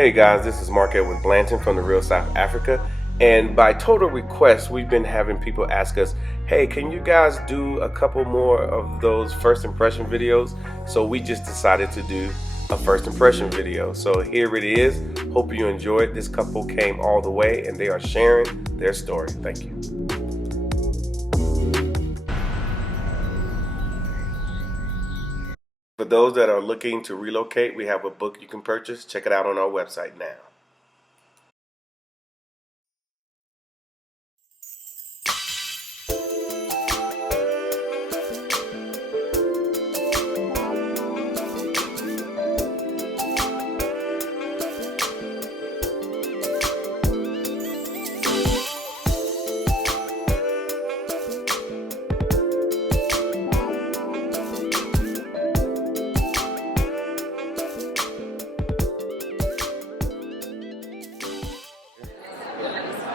Hey guys, this is Mark Edward Blanton from the Real South Africa. And by total request, we've been having people ask us, hey, can you guys do a couple more of those first impression videos? So we just decided to do a first impression video. So here it is. Hope you enjoyed. This couple came all the way and they are sharing their story. Thank you. For those that are looking to relocate, we have a book you can purchase. Check it out on our website now.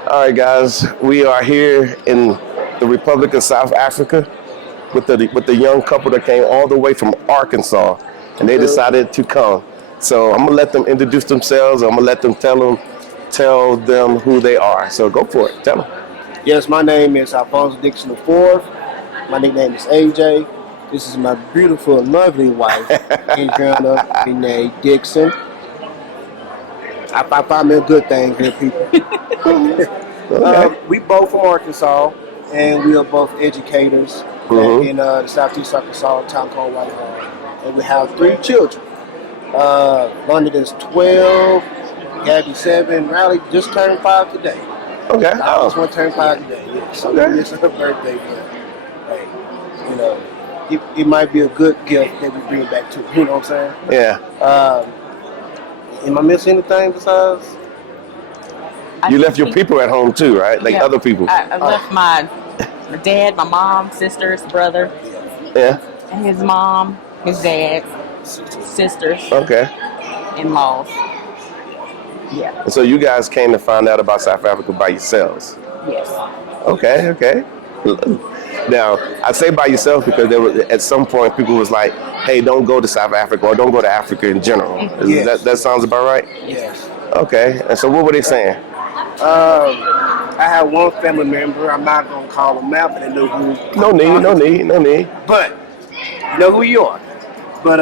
All right, guys, we are here in the Republic of South Africa with the young couple that came all the way from Arkansas, and they decided to come. So I'm gonna let them introduce themselves. I'm gonna let them tell them who they are. So go for it. Tell them. Yes, my name is Alphonse Dixon IV. My nickname is AJ. This is my beautiful, lovely wife, Andriana Renee Dixon. I find me a good thing here, people. Okay. We both from Arkansas, and we are both educators in the Southeast Arkansas town called Whitehall. And we have 3 children. London is 12, Gabby 7, Riley just turned 5 today. Okay. I just want to turn 5 today. Yeah. So it's her birthday, but hey, you know, it might be a good gift that we bring back to her, you know what I'm saying? Yeah. Am I missing anything besides? You left your people at home too, right? Like other people. I left my dad, my mom, sisters, brother, Yeah. and his mom, his dad, sisters, Okay. in-laws. Yeah. And so you guys came to find out about South Africa by yourselves. Yes. Okay. Okay. Now, I say by yourself because there were at some point people was like, "Hey, don't go to South Africa or don't go to Africa in general." Yes. That sounds about right? Yes. Okay. And so what were they saying? I have one family member. I'm not gonna call them out, but they know who. No need. But you know who you are. But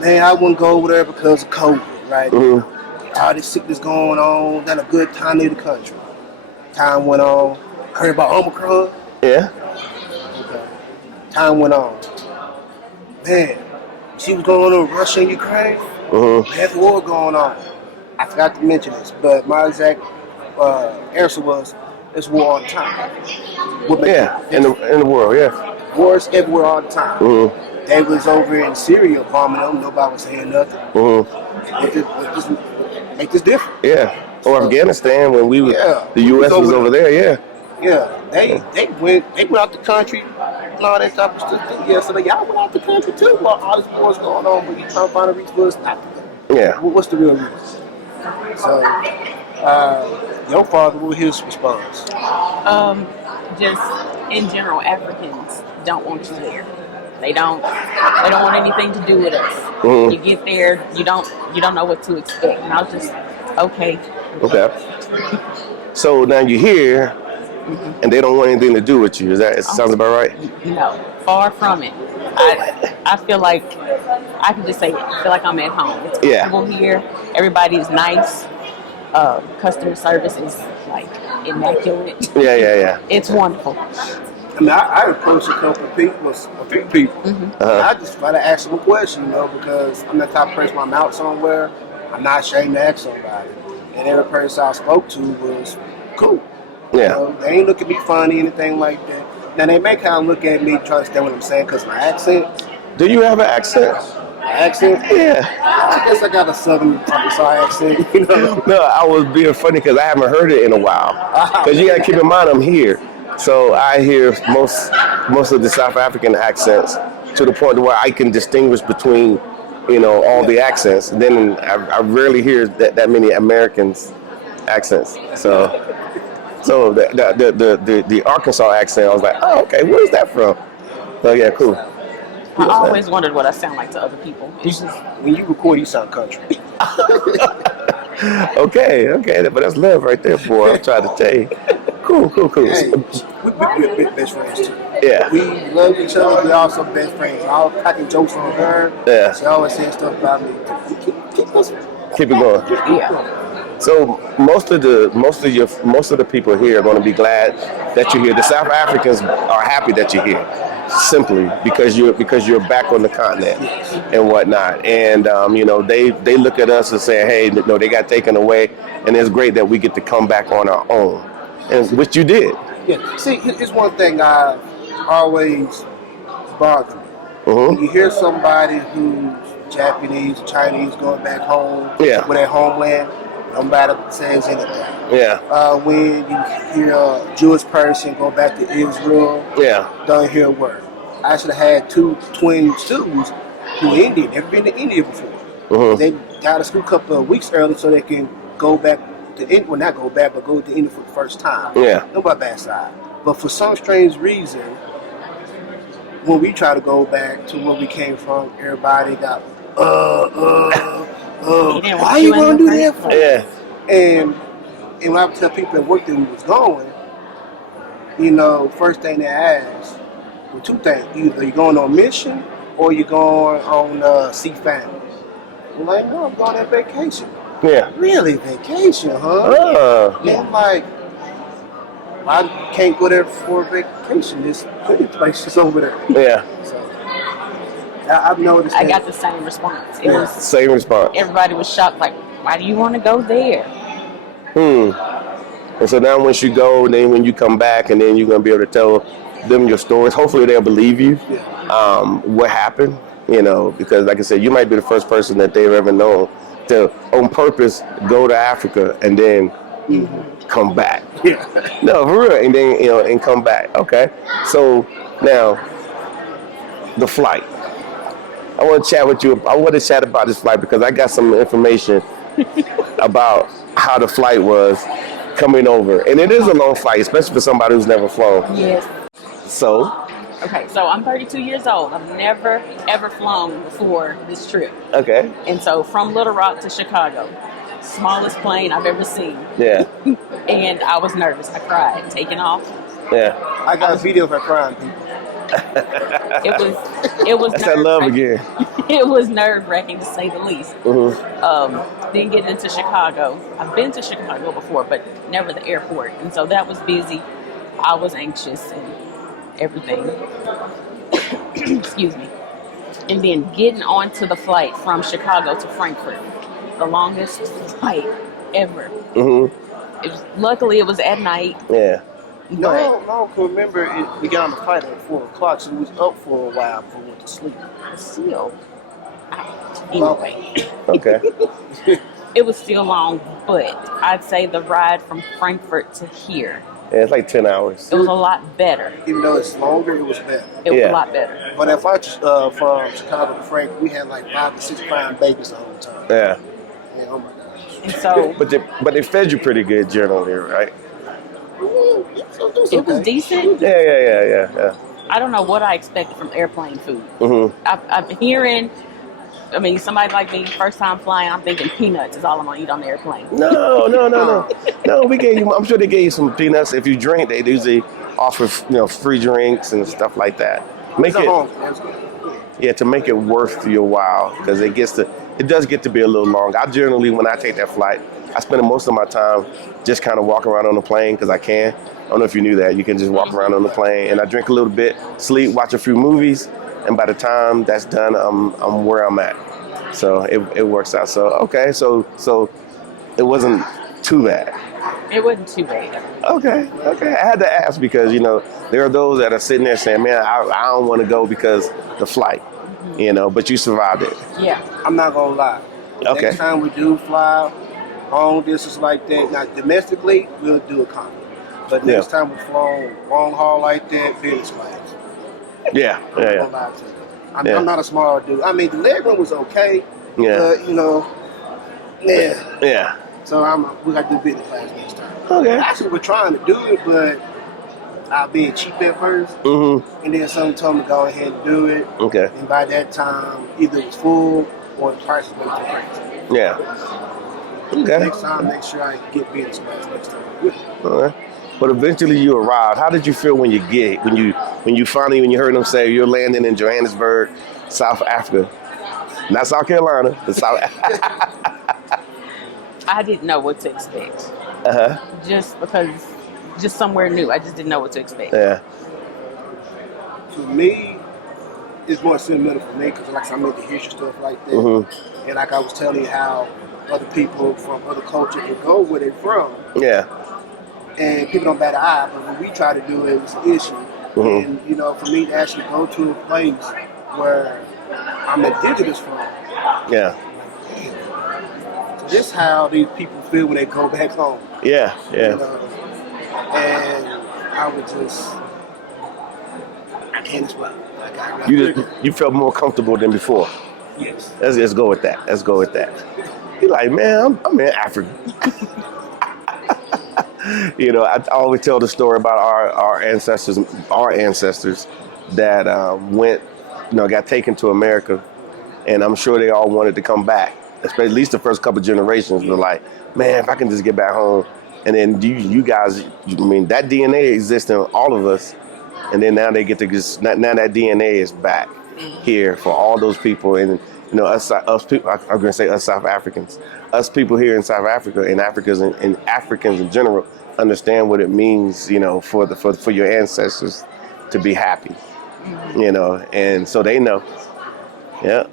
man, I wouldn't go over there because of COVID, right? All this sickness going on. Not a good time in the country. Time went on. Heard about Omicron? Yeah. Okay. Time went on. Man, she was going on Russia and Ukraine. Had war going on. I forgot to mention this, but my exact answer was, "It's war all the time." Yeah. In the world, yeah. Wars everywhere all the time. They was over in Syria bombing them. Nobody was saying nothing. Make this different. Yeah. Or Afghanistan when we was the U.S. was over there. Yeah. Yeah, they went out the country and all that type of stuff. Yeah, so y'all went out the country too while all this war's going on, but you trying to find a reason to stop it. Yeah. What's the real reason? So, your father, what was his response? Just in general, Africans don't want you there. They don't want anything to do with us. You get there, you don't know what to expect. And I was just okay. So now you're here. And they don't want anything to do with you. It sounds about right? No, far from it. I feel like I can just say it. I feel like I'm at home. It's comfortable here. Everybody's nice. Customer service is like immaculate. Yeah. It's wonderful. I mean, I approached a few people. I just try to ask them a question, because I'm the type of person when I'm out somewhere, I'm not ashamed to ask somebody. And every person I spoke to was cool. Yeah. They ain't look at me funny, anything like that. Now, they may kind of look at me, try to understand what I'm saying because of my accent. Do you have an accent? Accent? Yeah. I guess I got a Southern Arkansas accent, No, I was being funny because I haven't heard it in a while. Because you got to keep in mind I'm here. So I hear most of the South African accents to the point where I can distinguish between, all the accents. And then I rarely hear that many Americans accents. So the Arkansas accent, I was like, oh, okay, where's that from? So yeah, cool. I always wondered what I sound like to other people. It's just, when you record, you sound country. Okay, but that's love right there, boy. I'm trying to tell you. Cool. Hey, we're best friends too. Yeah. We love each other. We also best friends. I'll cracking jokes on her. Yeah. She always saying stuff about me. Keep it going. yeah. So most of the people here are going to be glad that you're here. The South Africans are happy that you're here, simply because you're back on the continent and whatnot. And they look at us and say, hey, no, they got taken away, and it's great that we get to come back on our own, and which you did. Yeah. See, here's one thing I always bother me. When you hear somebody who's Japanese, Chinese going back home with their homeland, nobody says anything. Yeah. When you hear a Jewish person go back to Israel, don't hear a word. I should have had two twin students who are Indian, never been to India before. They got to school a couple of weeks early so they can go back to India. Well, not go back, but go to India for the first time. Yeah. Nobody bad side. But for some strange reason, when we try to go back to where we came from, everybody got why you want to do that for? Yeah. And when I would tell people at work that we was going, first thing they ask were two things: either you're going on mission or you're going on see family. I'm like, no, I'm going on vacation. Yeah. Really, vacation, huh? And I'm like, I can't go there for vacation. There's plenty of places over there. Yeah. So I've noticed. I got the same response. It was same response. Everybody was shocked. Like, why do you want to go there? And so now once you go, and then when you come back, and then you're gonna be able to tell them your stories. Hopefully they'll believe you. What happened? Because like I said, you might be the first person that they've ever known to, on purpose, go to Africa and then come back. No, for real, and then and come back. Okay. So now the flight. I want to chat with you. I want to chat about this flight because I got some information about how the flight was coming over, and it is a long flight, especially for somebody who's never flown. Yes. So. Okay, so I'm 32 years old. I've never ever flown before this trip. Okay. And so from Little Rock to Chicago, smallest plane I've ever seen. Yeah. And I was nervous. I cried taking off. Yeah. I got a video of her crying, people. It was That's that love again. It was nerve-wracking to say the least. Then getting into Chicago. I've been to Chicago before, but never the airport. And so that was busy. I was anxious and everything. Excuse me. And then getting onto the flight from Chicago to Frankfurt. The longest flight ever. Luckily, it was at night. Yeah. No, I can remember we got on the flight at 4 o'clock, so we was up for a while before we went to sleep. Still out. Anyway. Okay. It was still long, but I'd say the ride from Frankfurt to here. Yeah, it's like 10 hours. It was a lot better. Even though it's longer, it was better. It was a lot better. But if I from Chicago to Frankfurt, we had like 5 to 6 crying babies the whole time. Yeah. Yeah, oh my gosh. And so, but they fed you pretty good generally, right? It was decent. Yeah. I don't know what I expected from airplane food. I'm hearing, somebody like me, first time flying, I'm thinking peanuts is all I'm going to eat on the airplane. No. No, we gave you, I'm sure they gave you some peanuts. If you drink, they usually offer, free drinks and stuff like that. To make it worth your while, because it does get to be a little long. I generally, when I take that flight, I spend most of my time just kind of walking around on the plane because I can. I don't know if you knew that. You can just walk around on the plane, and I drink a little bit, sleep, watch a few movies, and by the time that's done, I'm where I'm at. So it works out. So okay, so it wasn't too bad. It wasn't too bad. Okay. I had to ask because there are those that are sitting there saying, "Man, I don't want to go because the flight," but you survived it. Yeah. I'm not gonna lie. Okay. Next time we do fly long distance like that, now domestically we'll do economy. But next time we fly long haul like that, business class. Yeah. I'm not gonna lie to you. I'm not a small dude. The leg room was okay. Yeah. So we got to do business class next time. Okay. Actually, we're trying to do it, but I being cheap at first, and then someone told me to go ahead and do it. Okay. And by that time, either it was full or the price was way too crazy. Yeah. Okay. Next time, make sure I get business class next time. All right. But eventually you arrived. How did you feel when you heard them say you're landing in Johannesburg, South Africa? Not South Carolina, but South I didn't know what to expect. Just somewhere new. I just didn't know what to expect. Yeah. For me, it's more sentimental for me because, like, I'm into history stuff like that. And like I was telling you, how other people from other cultures can go where they're from. Yeah. And people don't bat an eye, but when we try to do it, it's an issue. And you know, for me to actually go to a place where I'm indigenous from. Yeah. So this is how these people feel when they go back home. Yeah. Yeah. You know? And I would just, I can't explain. You felt more comfortable than before. Yes. Let's go with that. Let's go with that. You're like, man, I'm in Africa. You know, I always tell the story about our ancestors that went, you know, got taken to America, and I'm sure they all wanted to come back. Especially at least the first couple generations were like, man, if I can just get back home. And then you guys, I mean, that DNA exists in all of us, and then now they get to just now that DNA is back here for all those people, and you know us people. I'm going to say us South Africans, us people here in South Africa, and Africans in general understand what it means, you know, for your ancestors to be happy, you know, and so they know. Yeah.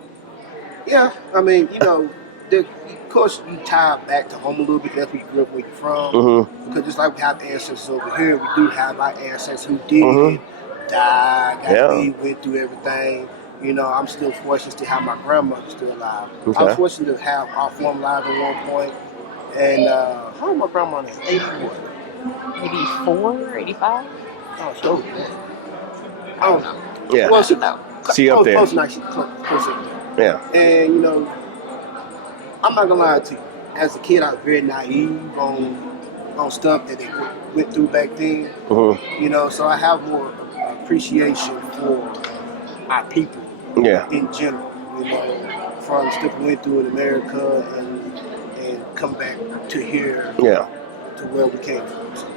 Yeah, I mean, you know, of course you tie back to home a little bit. That's where you grew up, where you're from. Because just like we have ancestors over here, we do have our ancestors who did die, went through everything. You know, I'm still fortunate to have my grandmother still alive. I was fortunate to have our former alive at one point. And how old my grandma is? 84. 84, 85? Oh, so I don't know. Yeah. Well, she up there. Close enough. Close up there. Yeah. And, you know, I'm not gonna lie to you. As a kid, I was very naive on stuff that they went through back then. You know, so I have more appreciation for our people. In general, you know, from stuff we went through in America and come back to here. To where we came from. So.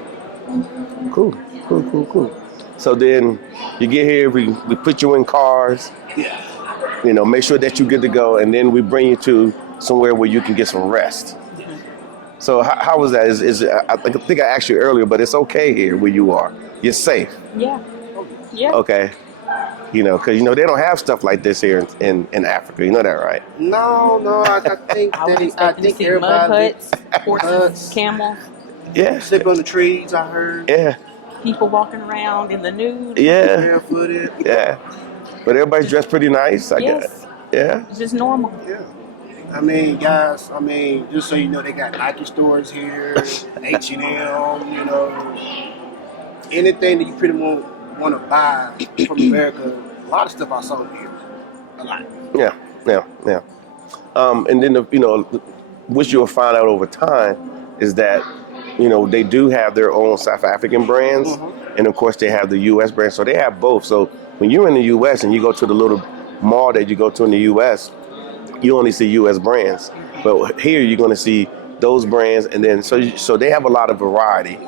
Cool. So then you get here, we put you in cars. Yeah. You know, make sure that you're good to go, and then we bring you to somewhere where you can get some rest. So how was that? I think I asked you earlier, but it's okay here where you are. You're safe. Yeah. Okay. You know, because, you know, they don't have stuff like this here in Africa. You know that, right? No. I think I think everybody mud huts, horses, camels. Yeah. Sleep on the trees, I heard. Yeah. People walking around in the nude. Yeah. Barefooted. Yeah. But everybody's dressed pretty nice, I guess. Yeah. It's just normal. Yeah. I mean, guys, just so you know, they got Nike stores here, H&M, you know. Anything that you pretty much want to buy from America, a lot of stuff I saw here. A lot. Yeah. And then, what you'll find out over time is that, you know, they do have their own South African brands, and of course they have the U.S. brand, so they have both. So when you're in the U.S. and you go to the little mall that you go to in the U.S., you only see U.S. brands, but here you're going to see those brands, and then so they have a lot of variety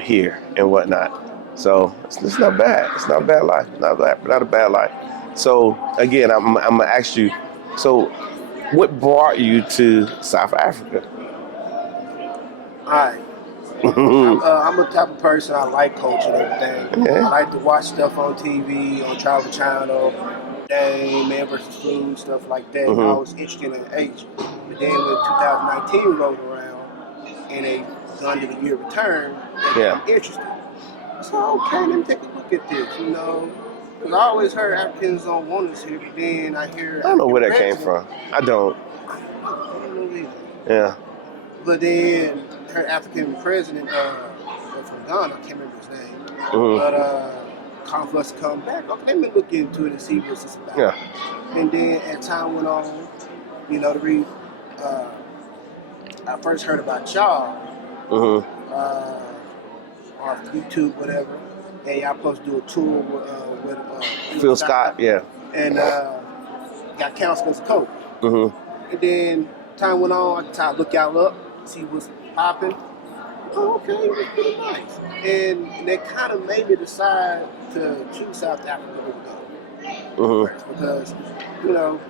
here and whatnot. So it's not bad. It's not a bad life. Not a bad life. So again, I'm gonna ask you. So, what brought you to South Africa? Alright. I'm a type of person, I like culture and everything. I like to watch stuff on TV, on Travel Channel, Man vs. Food, stuff like that. I was interested in Asia. But then when 2019 rolled around and they done the year return, I'm interested. So, okay, let me take a look at this, you know. Because I always heard Africans don't want us here, but then I hear... I don't know where that came from. I don't. I don't know either. Yeah. But then her African president from Ghana, I can't remember his name, but called for us to come back. Okay, let me look into it and see what it's about. Yeah. And then as time went on, you know, I first heard about y'all off YouTube, whatever, and y'all supposed to do a tour with Phil Scott, yeah. And got canceled as a coach. Mm-hmm. And then time went on, I tried to look y'all up, see what's popping. Oh, okay, it was pretty nice. And that kind of made me decide to choose South Africa to go first because, you know,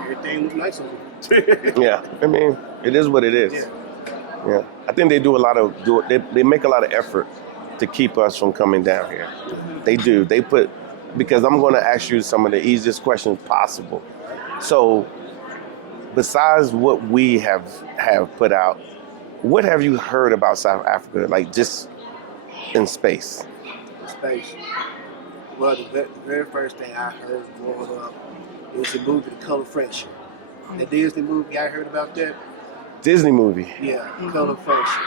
everything was nice over there. Yeah, I mean, it is what it is. Yeah. I think they do a lot of they make a lot of effort to keep us from coming down here. They do. They put, because I'm going to ask you some of the easiest questions possible. So, besides what we have put out, what have you heard about South Africa, like just in space? Space. Well, the very first thing I heard growing up was the movie The Color Friendship. The Disney movie, I heard about that. Disney movie? Yeah, Color Friendship.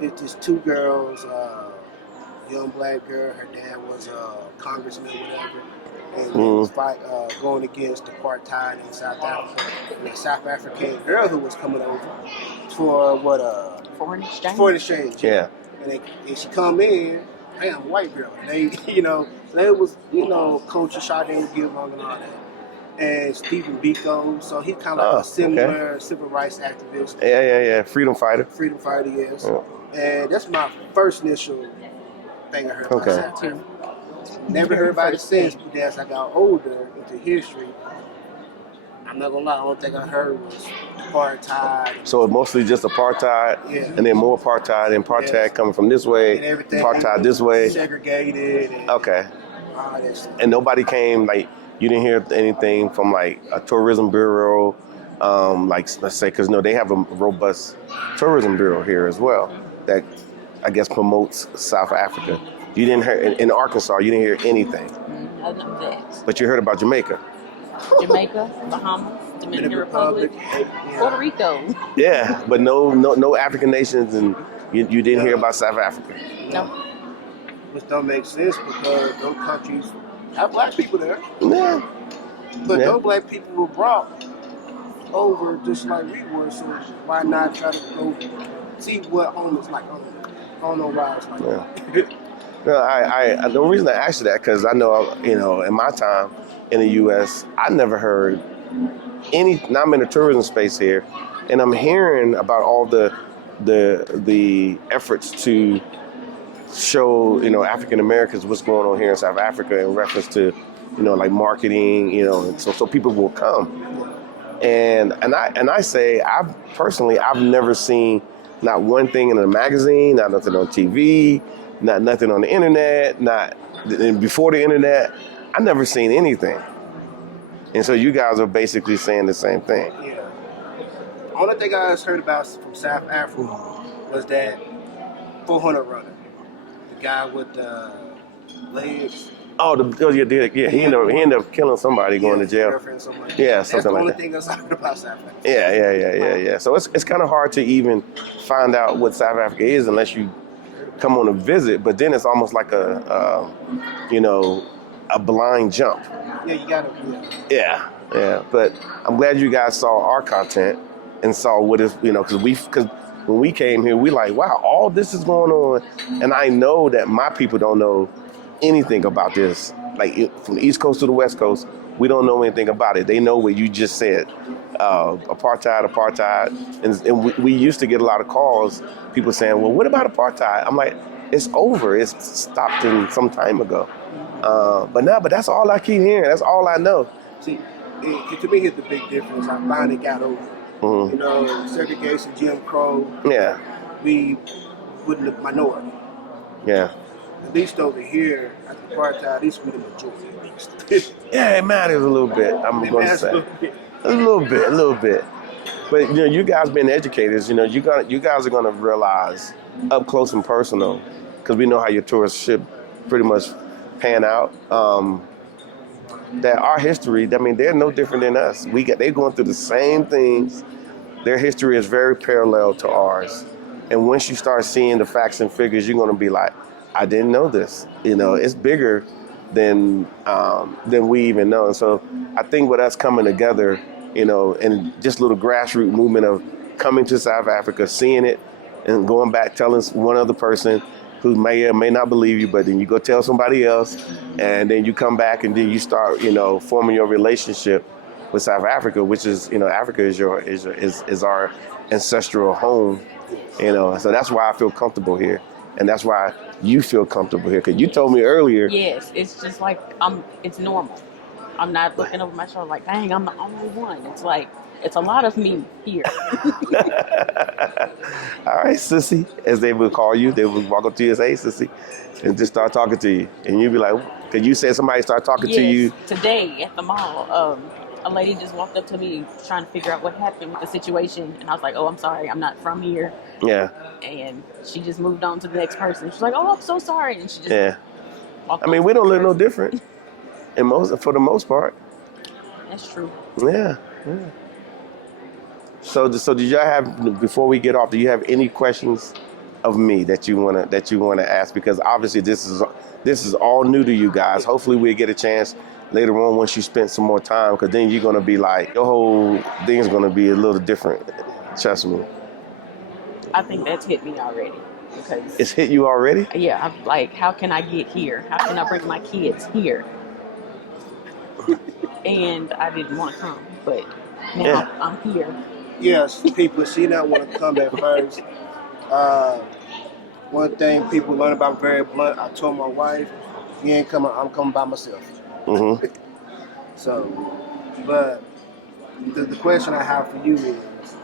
It's just two girls, young black girl, her dad was a congressman or whatever, and they was going against apartheid in South Africa. And a South African girl who was coming over for foreign exchange. Foreign exchange. Yeah. And she come in, damn, white girl. And they, you know, there was, you know, Culture, Sade would give on and all that. And Stephen Biko, so he's kind of like a similar civil rights activist. Yeah. Freedom fighter. Freedom fighter, yes. Yeah. And that's my first initial thing I heard about that too. Never heard about it since, but as I got older into history, I'm not gonna lie, the only thing I heard was apartheid. So it's mostly just apartheid, and then more apartheid, and apartheid coming from this way, and everything, apartheid this way. Segregated. And all that stuff. And nobody came, like, you didn't hear anything from like a tourism bureau, like let's say, because they have a robust tourism bureau here as well that I guess promotes South Africa. You didn't hear in Arkansas. You didn't hear anything. None of that. But you heard about Jamaica. Jamaica, Bahamas, Dominican Republic, Puerto Rico. Yeah, but no African nations, and you didn't hear about South Africa. No. Which don't make sense because those countries have black people there. Yeah. But those black people were brought over just like we were, so why not try to go see what home is like? I don't know why it's like that. No, the reason I asked you that, because I know, in my time in the U.S., I never heard now I'm in the tourism space here, and I'm hearing about all the efforts to show, African Americans what's going on here in South Africa in reference to, like marketing, so people will come. And I say, I've never seen not one thing in a magazine, not nothing on TV, not nothing on the internet, before the internet. I've never seen anything. And so you guys are basically saying the same thing. Yeah. The only thing I heard about from South Africa was that 400 runner, the guy with the legs. Yeah. He ended up killing somebody, going to jail. Yeah, something like that. That's the only thing I heard about South Africa. Yeah. So it's kind of hard to even find out what South Africa is unless you come on a visit. But then it's almost like a blind jump. Yeah, you gotta. Yeah. But I'm glad you guys saw our content and saw what is, because when we came here, we like, wow, all this is going on, and I know that my people don't know anything about this. Like from the East Coast to the West Coast, we don't know anything about it. They know what you just said, apartheid, and we used to get a lot of calls, people saying, well, what about apartheid? I'm like, it's over. It's stopped some time ago. But that's all I keep hearing. That's all I know. See, to me, here's the big difference. I finally got over it. Segregation, Jim Crow. Yeah. We wouldn't have minority. Yeah. At least over here, at the apartheid, at least we the majority at least. Yeah, it matters a little bit. I'm going to say a little bit. But you guys being educators, you guys are going to realize up close and personal, because we know how your tours should pretty much pan out. That our history, they're no different than us. They're going through the same things. Their history is very parallel to ours. And once you start seeing the facts and figures, you're going to be like, I didn't know this. It's bigger than we even know. And so I think with us coming together, and just a little grassroots movement of coming to South Africa, seeing it, and going back, telling one other person, who may or may not believe you, but then you go tell somebody else, and then you come back and then you start, forming your relationship with South Africa, which is, Africa is our ancestral home, so that's why I feel comfortable here, and that's why you feel comfortable here, because you told me earlier. Yes, it's just like it's normal. I'm not looking over my shoulder like, dang, I'm the only one. It's like, it's a lot of me here. All right, sissy, as they would call you, they would walk up to you and say, hey, sissy, and just start talking to you. And you'd be like, because you said somebody start talking to you. Today at the mall, a lady just walked up to me trying to figure out what happened with the situation. And I was like, oh, I'm sorry, I'm not from here. Yeah. And she just moved on to the next person. She's like, oh, I'm so sorry. And she just walked on we don't live no different for the most part. That's true. Yeah. So did y'all have, before we get off, do you have any questions of me that you wanna ask? Because obviously this is all new to you guys. Hopefully we'll get a chance later on once you spend some more time, because then you're gonna be like, your whole thing's gonna be a little different. Trust me. I think that's hit me already. Because it's hit you already? Yeah, I'm like, how can I get here? How can I bring my kids here? And I didn't want to come, but now I'm here. Yes, people see that want to come at first. One thing people learn about very blunt, I told my wife, you ain't coming, I'm coming by myself. Mm-hmm. So, but the question I have for you is,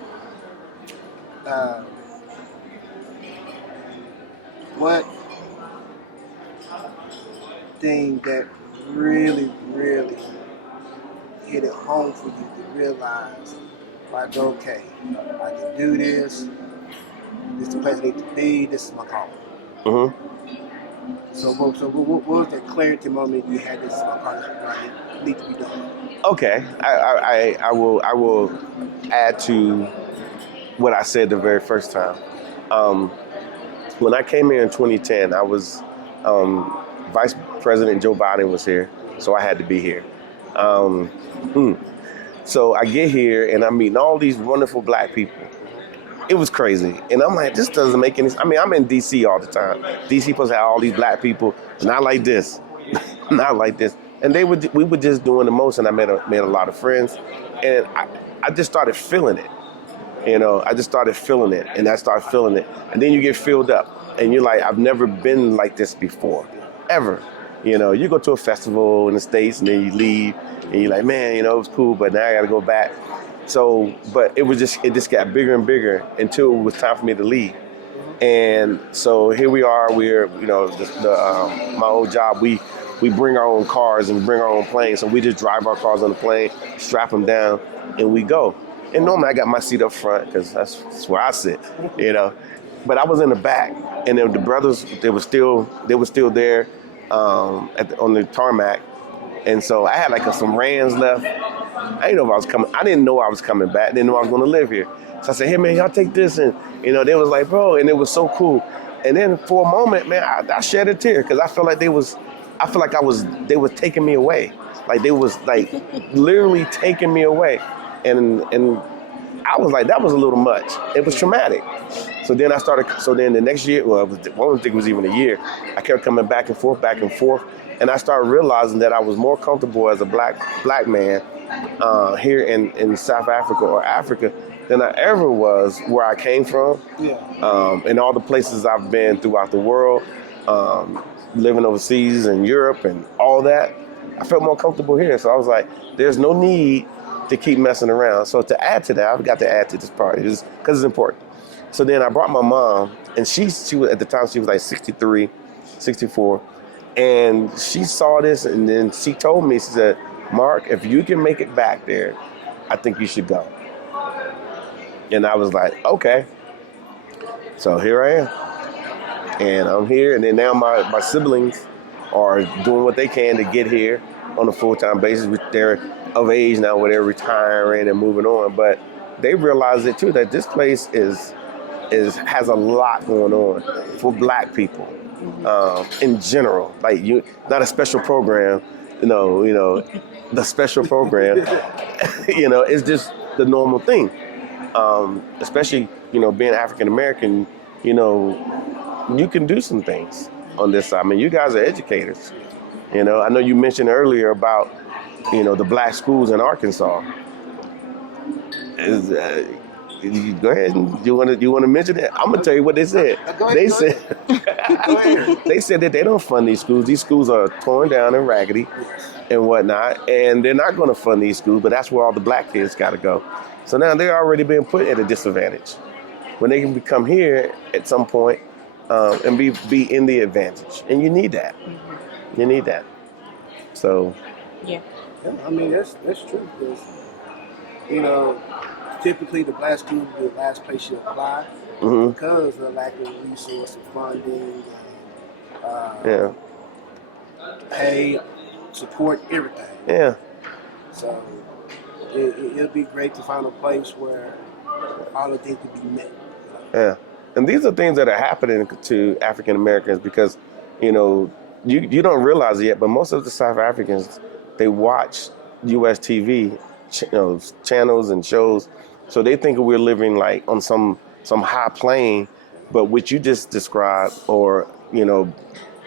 what thing that really, really hit it home for you to realize, like, okay, I can do this. This is the place I need to be. This is my calling. Mm-hmm. So what was that clarity moment you had? This is my calling. I need to be done. Okay, I will add to what I said the very first time. When I came here in 2010, I was Vice President Joe Biden was here, so I had to be here. So I get here and I'm meeting all these wonderful black people. It was crazy. And I'm like, this doesn't make any sense. I mean, I'm in D.C. all the time. D.C. supposed to have all these black people, not like this. Not like this. And we were just doing the most, and I made a lot of friends. And I just started feeling it. I just started feeling it, and I started feeling it. And then you get filled up, and you're like, I've never been like this before, ever. You go to a festival in the States, and then you leave, and you're like, man, it was cool, but now I got to go back. So, but it just got bigger and bigger until it was time for me to leave. And so here we are. We're, my old job, we bring our own cars and we bring our own planes. So we just drive our cars on the plane, strap them down, and we go. And normally I got my seat up front because that's where I sit, But I was in the back, and then the brothers, they were still there on the tarmac. And so I had like some rands left. I didn't know if I was coming. I didn't know I was coming back. I didn't know I was going to live here. So I said, hey, man, y'all take this. And, they was like, bro, and it was so cool. And then for a moment, man, I shed a tear because I felt like they were taking me away. Like they was like literally taking me away. And I was like, that was a little much. It was traumatic. So then the next year, well, I don't think it was even a year, I kept coming back and forth. And I started realizing that I was more comfortable as a black man here in South Africa or Africa than I ever was where I came from. And all the places I've been throughout the world, living overseas in Europe and all that, I felt more comfortable here. So I was like, there's no need to keep messing around. So to add to that, I've got to add to this part because it's important. So then I brought my mom, and she was, at the time, she was like 63, 64. And she saw this, and then she told me, she said, Mark, if you can make it back there, I think you should go. And I was like, okay. So here I am. And I'm here, and then now my siblings are doing what they can to get here on a full-time basis. They're of age now where they're retiring and moving on. But they realize it too, that this place has a lot going on for black people. In general, like not a special program, the special program, it's just the normal thing. Especially, being African American, you can do some things on this side. I mean, you guys are educators. You know, I know you mentioned earlier about, you know, the black schools in Arkansas. Is, go ahead. You want to mention it? I'm gonna tell you what they said. They said they said that they don't fund these schools. These schools are torn down and raggedy and whatnot, and they're not going to fund these schools. But that's where all the black kids got to go. So now they're already being put at a disadvantage when they can come here at some point and be in the advantage. And you need that. You need that. So. Yeah. I mean, that's true, because, you know, typically the black school would be the last place you apply because of the lack of resource and funding, and, pay, support, everything. Yeah. So it'll be great to find a place where all the things could be met. Yeah. And these are things that are happening to African Americans because, you know, you don't realize it yet, but most of the South Africans, they watch U.S. TV channels and shows, so they think we're living like on some high plane. But what you just described, or, you know,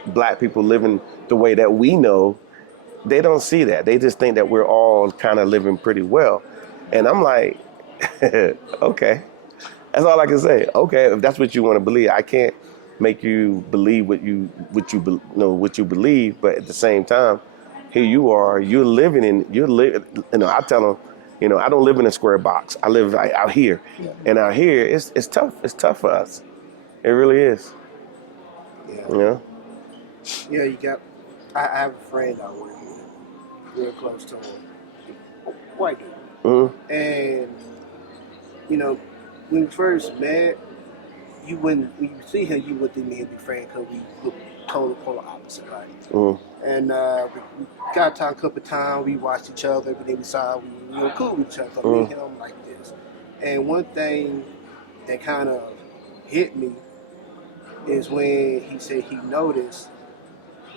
black people living the way that we know, they don't see that. They just think that we're all kind of living pretty well. And I'm like, okay, that's all I can say. Okay, if that's what you want to believe, I can't make you believe what you believe. But at the same time, here you are, you're living. You know, I tell them, you know, I don't live in a square box. I live out here, and out here, it's tough. It's tough for us. It really is. Yeah. You know? Yeah, you got. I have a friend out here, real close to him, white dude, and you know, when we first met, when you see him, you wouldn't think he'd be friend because we look totally polar opposite, right? And we got to talk a couple of times. We watched each other, but then we saw we were cool with each other. So me and him like this. And one thing that kind of hit me is when he said he noticed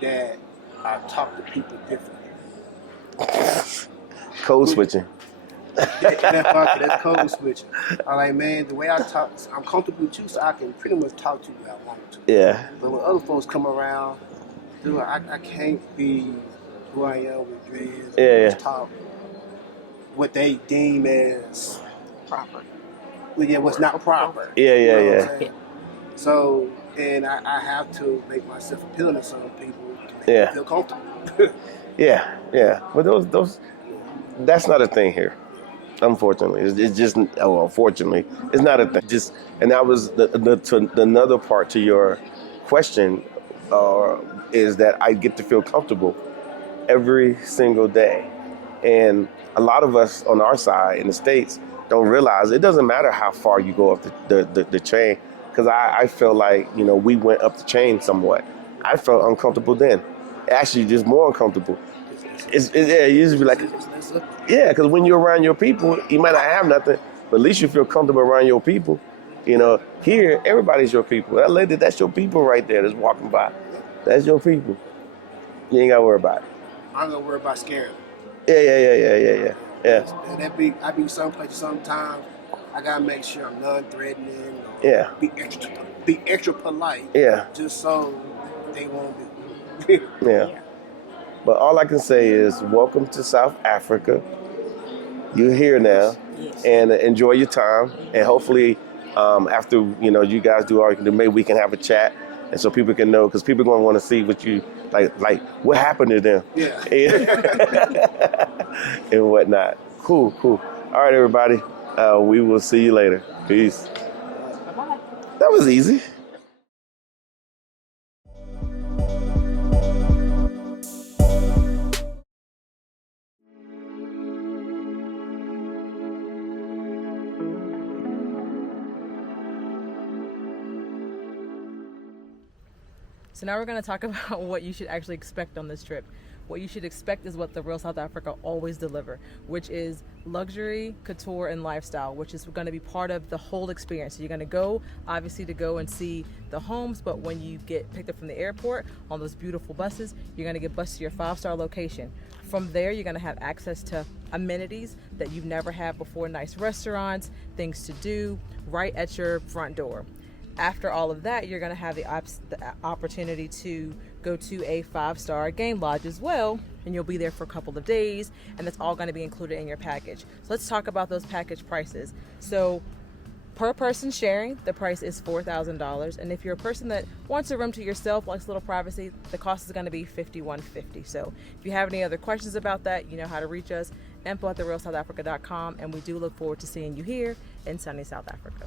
that I talk to people differently. Code switching. That's code switching. I'm like, man, the way I talk, I'm comfortable with you, so I can pretty much talk to you how I want to. Yeah. But when other folks come around, dude, I can't be who I am with dreads. Just talk what they deem as proper. Well, yeah, what's not proper. Yeah. So, and I have to make myself appealing to some people to make them feel comfortable. yeah. But those, that's not a thing here. Unfortunately, it's just. Oh, unfortunately, it's not a thing. Just, and that was another part to your question, is that I get to feel comfortable every single day, and a lot of us on our side in the States don't realize it doesn't matter how far you go up the chain, because I feel like, you know, we went up the chain somewhat. I felt uncomfortable then, actually just more uncomfortable. You just be like, because when you're around your people, you might not have nothing, but at least you feel comfortable around your people. You know, here, everybody's your people. That lady, that's your people right there that's walking by. That's your people. You ain't got to worry about it. I'm going to worry about scaring them. Yeah. And I be someplace sometimes, I got to make sure I'm non-threatening. Or be extra polite. Yeah. Just so they won't be. Yeah. But all I can say is, welcome to South Africa. You're here now, and enjoy your time. And hopefully, after, you know, you guys do all you can do, maybe we can have a chat, and so people can know, because people are going to want to see what you like what happened to them. And whatnot. Cool. All right, everybody. We will see you later. Peace. Bye-bye. That was easy. So now we're going to talk about what you should actually expect on this trip. What you should expect is what the Real South Africa always deliver, which is luxury, couture, and lifestyle, which is going to be part of the whole experience. So you're going to go, obviously, to go and see the homes, but when you get picked up from the airport on those beautiful buses, you're going to get bused to your 5-star location. From there, you're going to have access to amenities that you've never had before, nice restaurants, things to do, right at your front door. After all of that, you're going to have the opportunity to go to a 5-star game lodge as well, and you'll be there for a couple of days, and that's all going to be included in your package. So let's talk about those package prices. So per person sharing, the price is $4,000, and if you're a person that wants a room to yourself, likes a little privacy, the cost is going to be $5,150. So if you have any other questions about that, you know how to reach us, info@therealsouthafrica.com, and we do look forward to seeing you here in sunny South Africa.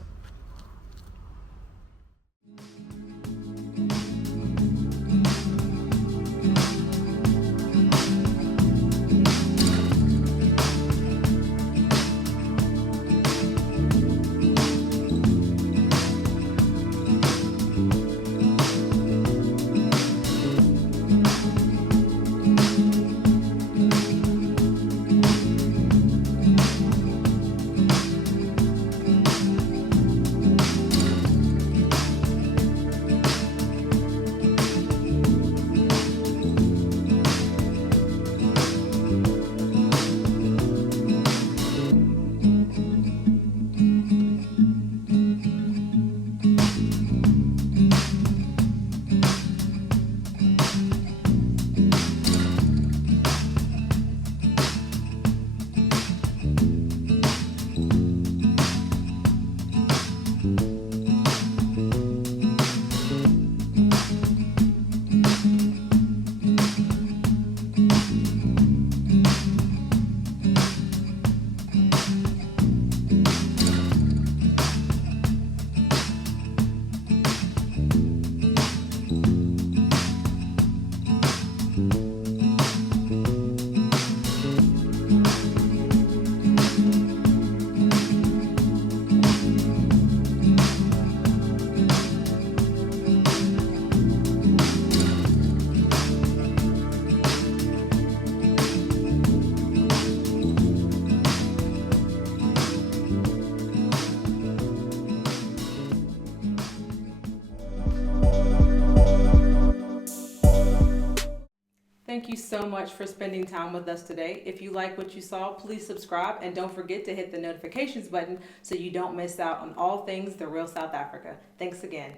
Thank you so much for spending time with us today. If you like what you saw, please subscribe and don't forget to hit the notifications button so you don't miss out on all things The Real South Africa. Thanks again.